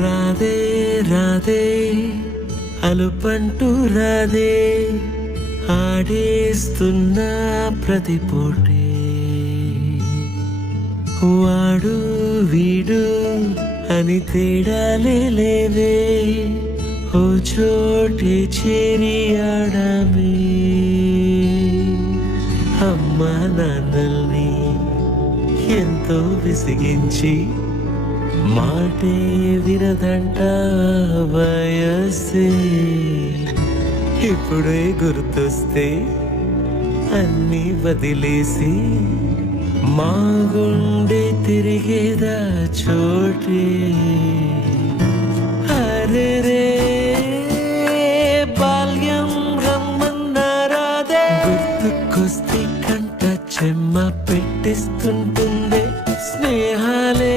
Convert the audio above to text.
రాధే రాధే అలుపంటూ రాధే ఆడేస్తున్న ప్రతి పోటీ వాడు వీడు అని తేడాలే లేవే ఓ చోటే చేరి ఆడమే అమ్మా నాన్నల్ని ఎంతో విసిగించి మాటే వినదంట వయస్సే ఇప్పుడే గుర్తొస్తే అన్నీ వదిలేసి మా గుండె తిరిగేదా చోటే అరే రే బాల్యం రమ్మన్నారాదే గుర్తుకొస్తే కంట చెమ్మ పెట్టిస్తుంటుందే స్నేహాలే